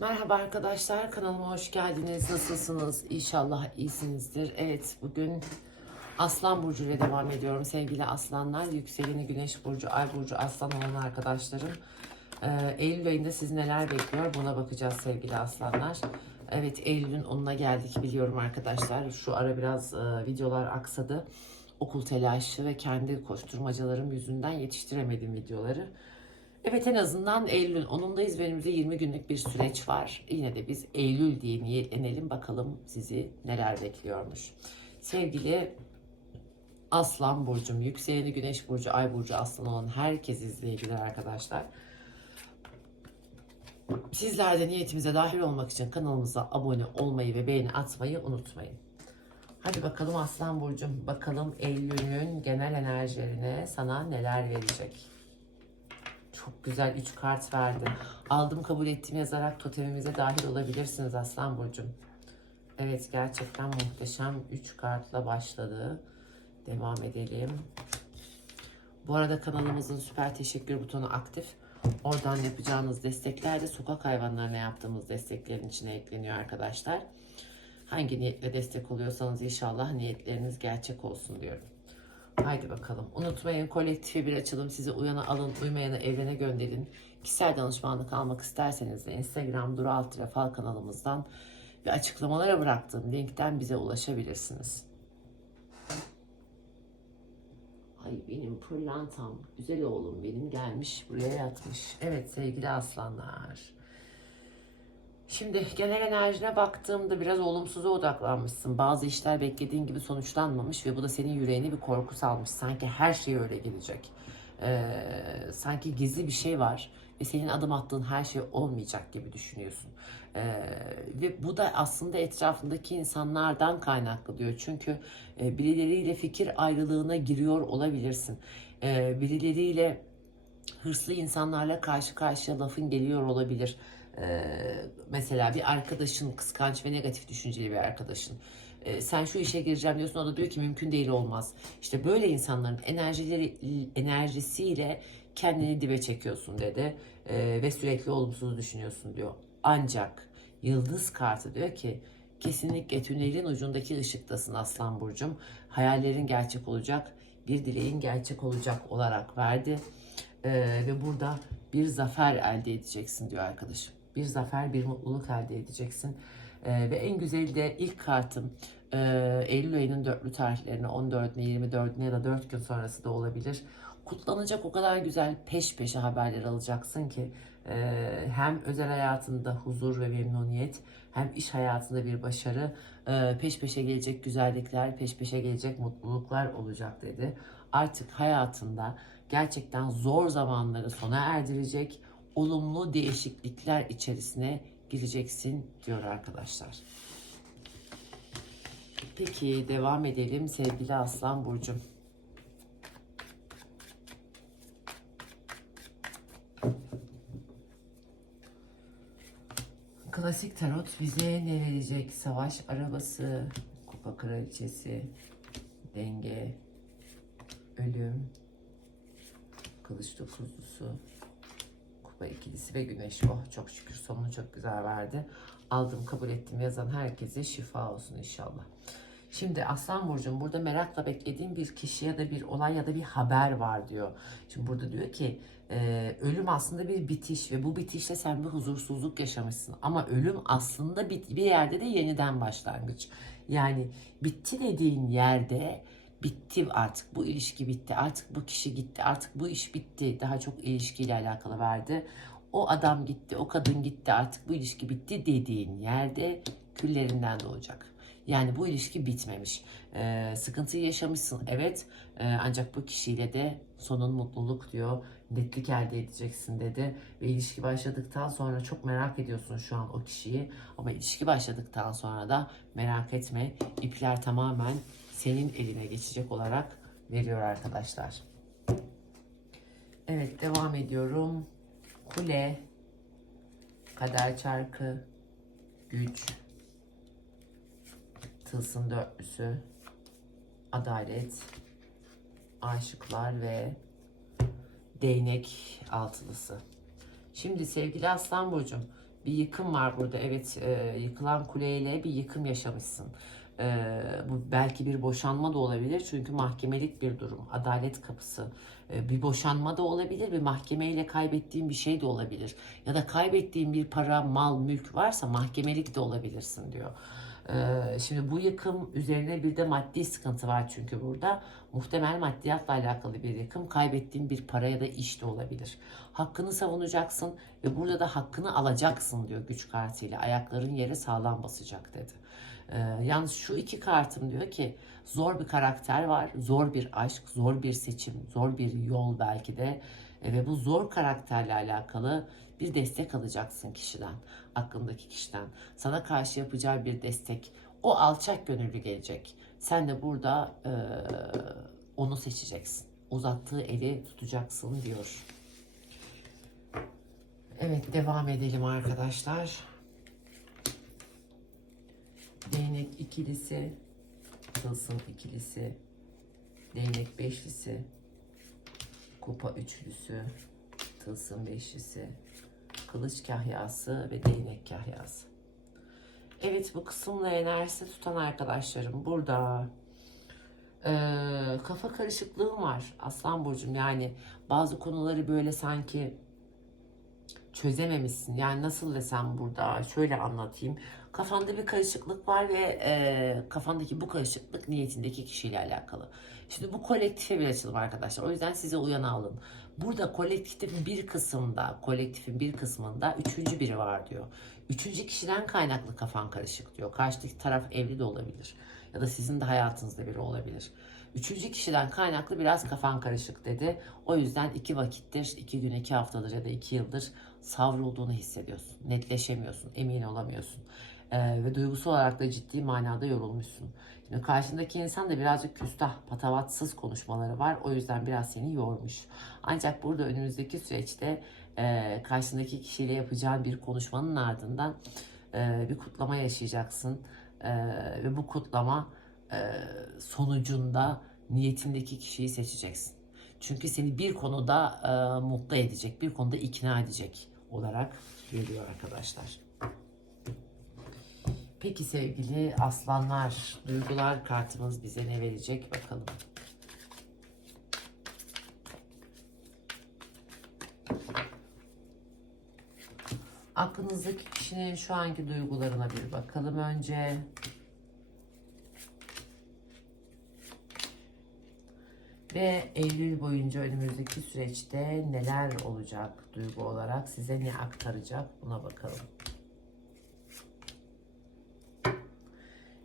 Merhaba arkadaşlar, kanalıma hoş geldiniz. Nasılsınız? İnşallah iyisinizdir. Evet, bugün Aslan Burcu ile devam ediyorum. Sevgili aslanlar, yükseleni Güneş Burcu, Ay Burcu, Aslan olan arkadaşlarım. Ee, Eylül ayında sizi neler bekliyor buna bakacağız sevgili aslanlar. Evet, Eylül'ün onuna geldik biliyorum arkadaşlar. Şu ara biraz e, videolar aksadı. Okul telaşı ve kendi koşturmacalarım yüzünden yetiştiremedim videoları. Evet en azından Eylül'ün 10'undayız ve önümüzde 20 günlük bir süreç var. Yine de biz Eylül diye niyetlenelim bakalım sizi neler bekliyormuş. Sevgili Aslan Burcu'm, yükseleni Güneş Burcu, Ay Burcu Aslan olan herkes izleyebilir arkadaşlar. Sizler de niyetimize dahil olmak için kanalımıza abone olmayı ve beğeni atmayı unutmayın. Hadi bakalım Aslan Burcu'm, bakalım Eylül'ün genel enerjilerine sana neler verecek. Çok güzel 3 kart verdi. Aldım kabul ettim yazarak totemimize dahil olabilirsiniz Aslan Burcu'm. Evet gerçekten muhteşem 3 kartla başladı. Devam edelim. Bu arada kanalımızın süper teşekkür butonu aktif. Oradan yapacağınız destekler de sokak hayvanlarına yaptığımız desteklerin içine ekleniyor arkadaşlar. Hangi niyetle destek oluyorsanız inşallah niyetleriniz gerçek olsun diyorum. Haydi bakalım. Unutmayın kolektife bir açılım. Sizi uyana alın, uymayana evrene gönderin. Kişisel danışmanlık almak isterseniz de Instagram Duru Altı Fal kanalımızdan ve açıklamalara bıraktığım linkten bize ulaşabilirsiniz. Ay benim pırlantam, güzel oğlum benim gelmiş buraya yatmış. Evet sevgili aslanlar. Şimdi genel enerjine baktığımda biraz olumsuza odaklanmışsın. Bazı işler beklediğin gibi sonuçlanmamış ve bu da senin yüreğine bir korku salmış. Sanki her şey öyle gelecek. Ee, sanki gizli bir şey var ve senin adım attığın her şey olmayacak gibi düşünüyorsun. Ee, ve bu da aslında etrafındaki insanlardan kaynaklı diyor. Çünkü e, birileriyle fikir ayrılığına giriyor olabilirsin. Ee, birileriyle hırslı insanlarla karşı karşıya lafın geliyor olabilir. Ee, mesela bir arkadaşın kıskanç ve negatif düşünceli bir arkadaşın. Ee, sen şu işe gireceğim diyorsun o da diyor ki mümkün değil olmaz. İşte böyle insanların enerjileri enerjisiyle kendini dibe çekiyorsun dedi Ee, ve sürekli olumsuz düşünüyorsun diyor. Ancak yıldız kartı diyor ki kesinlikle tünelin ucundaki ışıktasın Aslan Burcum. Hayallerin gerçek olacak, bir dileğin gerçek olacak olarak verdi. Ee, ve burada bir zafer elde edeceksin diyor arkadaşım. Bir zafer, bir mutluluk elde edeceksin. Ee, ve en güzeli de ilk kartım e, Eylül ayının dörtlü tarihlerine 14'üne 24'üne ya da 4 gün sonrası da olabilir. Kutlanacak o kadar güzel peş peşe haberler alacaksın ki e, hem özel hayatında huzur ve memnuniyet hem iş hayatında bir başarı e, peş peşe gelecek güzellikler peş peşe gelecek mutluluklar olacak dedi. Artık hayatında gerçekten zor zamanları sona erdirecek olumlu değişiklikler içerisine gireceksin diyor arkadaşlar. Peki devam edelim sevgili Aslan Burcum. Klasik tarot bize ne verecek? Savaş arabası, kupa kraliçesi, denge, ölüm, kılıç dokuzlusu, kupa ikilisi ve güneş. Oh çok şükür sonunu çok güzel verdi. Aldım kabul ettim yazan herkese şifa olsun inşallah. Şimdi Aslan Burcu'm burada merakla beklediğim bir kişi ya da bir olay ya da bir haber var diyor. Şimdi burada diyor ki e, ölüm aslında bir bitiş ve bu bitişte sen bir huzursuzluk yaşamışsın. Ama ölüm aslında bir, bir yerde de yeniden başlangıç. Yani bitti dediğin yerde bitti artık bu ilişki bitti artık bu kişi gitti artık bu iş bitti. Daha çok ilişkiyle alakalı verdi o adam gitti o kadın gitti artık bu ilişki bitti dediğin yerde küllerinden doğacak. Yani bu ilişki bitmemiş. Ee, sıkıntıyı yaşamışsın evet. Ee, ancak bu kişiyle de sonun mutluluk diyor netlik elde edeceksin dedi. Ve ilişki başladıktan sonra çok merak ediyorsun şu an o kişiyi. Ama ilişki başladıktan sonra da merak etme ipler tamamen senin eline geçecek olarak veriyor arkadaşlar. Evet devam ediyorum. Kule, kader çarkı, güç, tılsım dörtlüsü, adalet, aşıklar ve değnek altılısı. Şimdi sevgili Aslan Burcu'm Bir yıkım var burada. Evet, e, yıkılan kuleyle bir yıkım yaşamışsın. E, bu belki bir boşanma da olabilir çünkü mahkemelik bir durum. Adalet kapısı. E, bir boşanma da olabilir, bir mahkemeyle kaybettiğin bir şey de olabilir. Ya da kaybettiğin bir para, mal, mülk varsa mahkemelik de olabilirsin diyor. Ee, Şimdi bu yıkım üzerine bir de maddi sıkıntı var çünkü burada. Muhtemel maddiyatla alakalı bir yıkım. Kaybettiğin bir para ya da iş de olabilir. Hakkını savunacaksın ve burada da hakkını alacaksın diyor güç kartıyla. Ayakların yere sağlam basacak dedi. Ee, yalnız şu iki kartım diyor ki zor bir karakter var, zor bir aşk, zor bir seçim, zor bir yol belki de ve bu zor karakterle alakalı bir destek alacaksın kişiden, aklındaki kişiden. Sana karşı yapacağı bir destek. O alçak gönüllü gelecek. Sen de burada e, onu seçeceksin. Uzattığı eli tutacaksın diyor. Evet devam edelim arkadaşlar. Değnek ikilisi, tılsım ikilisi, değnek beşlisi, kupa üçlüsü, tılsım beşlisi, kılıç kahyası ve değnek kahyası. Evet bu kısımla enerjisi tutan arkadaşlarım burada. Ee, kafa karışıklığım var Aslan Burcu'm. Yani bazı konuları böyle sanki çözememişsin. Yani nasıl desem burada şöyle anlatayım. Kafanda bir karışıklık var ve e, kafandaki bu karışıklık niyetindeki kişiyle alakalı. Şimdi bu kolektife bir açılım arkadaşlar. O yüzden size uyan alın. Burada kolektifin bir kısmında, kolektifin bir kısmında üçüncü biri var diyor. Üçüncü kişiden kaynaklı kafan karışık diyor. Karşıdaki taraf evli de olabilir. Ya da sizin de hayatınızda biri olabilir. Üçüncü kişiden kaynaklı biraz kafan karışık dedi. O yüzden iki vakittir, iki gün, iki haftadır ya da iki yıldır savrulduğunu hissediyorsun. Netleşemiyorsun, emin olamıyorsun. Ee, ve duygusal olarak da ciddi manada yorulmuşsun. Şimdi karşındaki insan da birazcık küstah, patavatsız konuşmaları var. O yüzden biraz seni yormuş. Ancak burada önümüzdeki süreçte e, karşındaki kişiyle yapacağın bir konuşmanın ardından e, bir kutlama yaşayacaksın. E, ve bu kutlama sonucunda niyetindeki kişiyi seçeceksin. Çünkü seni bir konuda e, mutlu edecek, bir konuda ikna edecek olarak geliyor arkadaşlar. Peki sevgili aslanlar, duygular kartımız bize ne verecek bakalım. Aklınızdaki kişinin şu anki duygularına bir bakalım önce. Ve Eylül boyunca önümüzdeki süreçte neler olacak duygu olarak size ne aktaracak buna bakalım.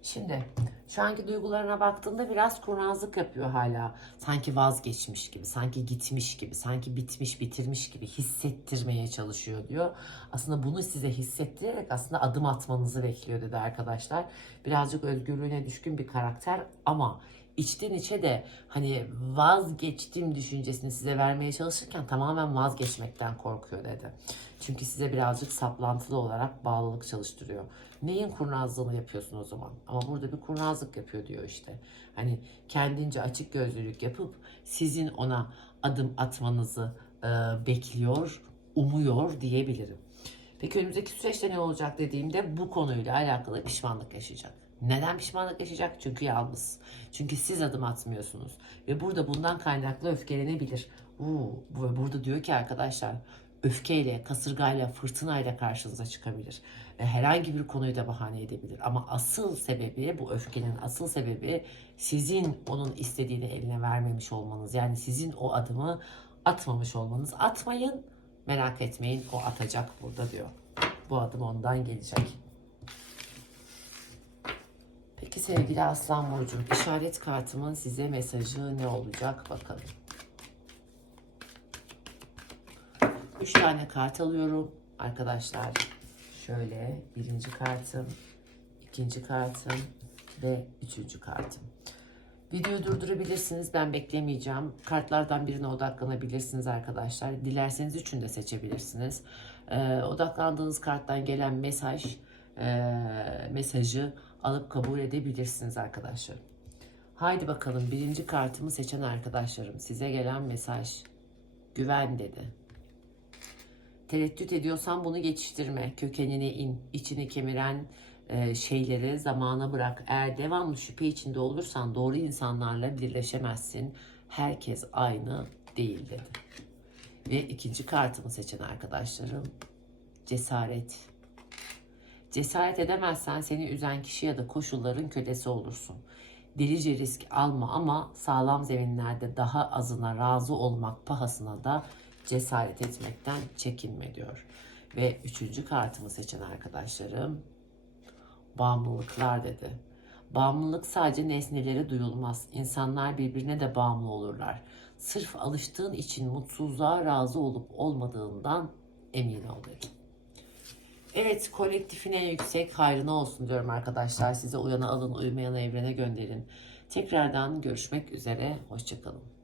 Şimdi şu anki duygularına baktığında biraz kurnazlık yapıyor hala. Sanki vazgeçmiş gibi, sanki gitmiş gibi, sanki bitmiş, bitirmiş gibi hissettirmeye çalışıyor diyor. Aslında bunu size hissettirerek aslında adım atmanızı bekliyor dedi arkadaşlar. Birazcık özgürlüğüne düşkün bir karakter ama içten içe de hani vazgeçtim düşüncesini size vermeye çalışırken tamamen vazgeçmekten korkuyor dedi. Çünkü size birazcık saplantılı olarak bağlılık çalıştırıyor. Neyin kurnazlığını yapıyorsun o zaman? Ama burada bir kurnazlık yapıyor diyor işte. Hani kendince açık gözlülük yapıp sizin ona adım atmanızı e, bekliyor, umuyor diyebilirim. Peki önümüzdeki süreçte ne olacak dediğimde bu konuyla alakalı pişmanlık yaşayacak. Neden pişmanlık yaşayacak? Çünkü yalnız. Çünkü siz adım atmıyorsunuz. Ve burada bundan kaynaklı öfkelenebilir. Uu, bu- burada diyor ki arkadaşlar öfkeyle, kasırgayla, fırtınayla karşınıza çıkabilir. Ve herhangi bir konuyu da bahane edebilir. Ama asıl sebebi, bu öfkenin asıl sebebi sizin onun istediğini eline vermemiş olmanız. Yani sizin o adımı atmamış olmanız. Atmayın, merak etmeyin o atacak burada diyor. Bu adım ondan gelecek. Sevgili Aslan Burcu'm, işaret kartımın size mesajı ne olacak bakalım. Üç tane kart alıyorum arkadaşlar. Şöyle birinci kartım, ikinci kartım ve üçüncü kartım. Videoyu durdurabilirsiniz. Ben beklemeyeceğim. Kartlardan birine odaklanabilirsiniz arkadaşlar. Dilerseniz üçünü de seçebilirsiniz. Ee, odaklandığınız karttan gelen mesaj, e, mesajı alıp kabul edebilirsiniz arkadaşlar. Haydi bakalım birinci kartımı seçen arkadaşlarım size gelen mesaj güven dedi. tereddüt ediyorsan bunu geçiştirme. Kökenine in. içini kemiren e, şeyleri zamana bırak. Eğer devamlı şüphe içinde olursan doğru insanlarla birleşemezsin. Herkes aynı değil dedi. Ve ikinci kartımı seçen arkadaşlarım cesaret. Cesaret edemezsen seni üzen kişi ya da koşulların kölesi olursun. Delice risk alma ama sağlam zeminlerde daha azına razı olmak pahasına da cesaret etmekten çekinme diyor. Ve üçüncü kartımı seçen arkadaşlarım bağımlılıklar dedi. Bağımlılık sadece nesnelere duyulmaz. İnsanlar birbirine de bağımlı olurlar. Sırf alıştığın için mutsuzluğa razı olup olmadığından emin ol dedi. Evet kolektifin en yüksek hayrına olsun diyorum arkadaşlar. Size uyanı alın, uymayanı evrene gönderin. Tekrardan görüşmek üzere. Hoşçakalın.